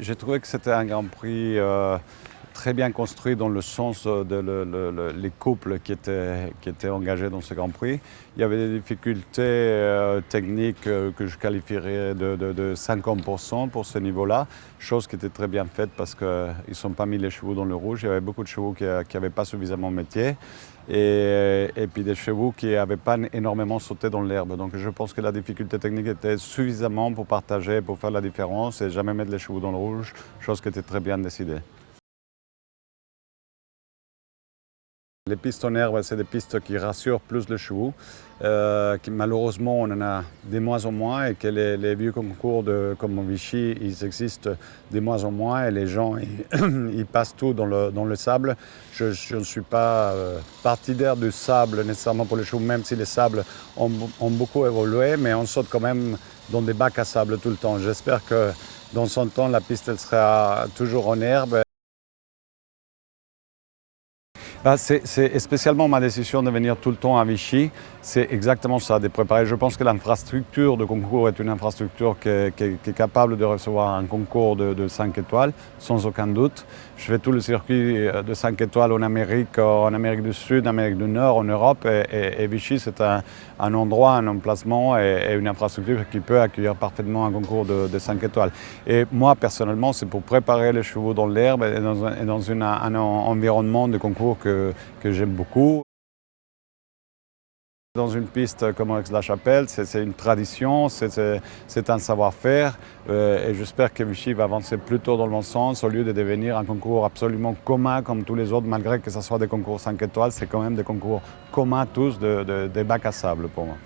J'ai trouvé que c'était un Grand Prix très bien construit dans le sens les couples qui étaient engagés dans ce Grand Prix. Il y avait des difficultés techniques que je qualifierais de 50% pour ce niveau-là, chose qui était très bien faite parce qu'ils ne sont pas mis les chevaux dans le rouge. Il y avait beaucoup de chevaux qui n'avaient pas suffisamment de métier et puis des chevaux qui n'avaient pas énormément sauté dans l'herbe. Donc je pense que la difficulté technique était suffisamment pour partager, pour faire la différence et jamais mettre les chevaux dans le rouge, chose qui était très bien décidée. Les pistes en herbe, c'est des pistes qui rassurent plus les chevaux, qui malheureusement on en a de moins en moins et que les vieux concours comme Vichy, ils existent de moins en moins et les gens ils passent tout dans le sable. Je ne suis pas partidaire du sable nécessairement pour les chevaux, même si les sables ont beaucoup évolué, mais on saute quand même dans des bacs à sable tout le temps. J'espère que dans son temps la piste elle sera toujours en herbe. C'est spécialement ma décision de venir tout le temps à Vichy. C'est exactement ça, de préparer. Je pense que l'infrastructure de concours est une infrastructure qui est capable de recevoir un concours de 5 étoiles, sans aucun doute. Je fais tout le circuit de 5 étoiles en Amérique du Sud, en Amérique du Nord, en Europe. Et Vichy, c'est un endroit, un emplacement et une infrastructure qui peut accueillir parfaitement un concours de 5 étoiles. Et moi, personnellement, c'est pour préparer les chevaux dans l'herbe et dans un environnement de concours que j'aime beaucoup. Dans une piste comme Aix-la-Chapelle, c'est une tradition, c'est un savoir-faire et j'espère que Vichy va avancer plutôt dans le bon sens au lieu de devenir un concours absolument commun comme tous les autres, malgré que ce soit des concours 5 étoiles, c'est quand même des concours communs tous des bacs à sable pour moi.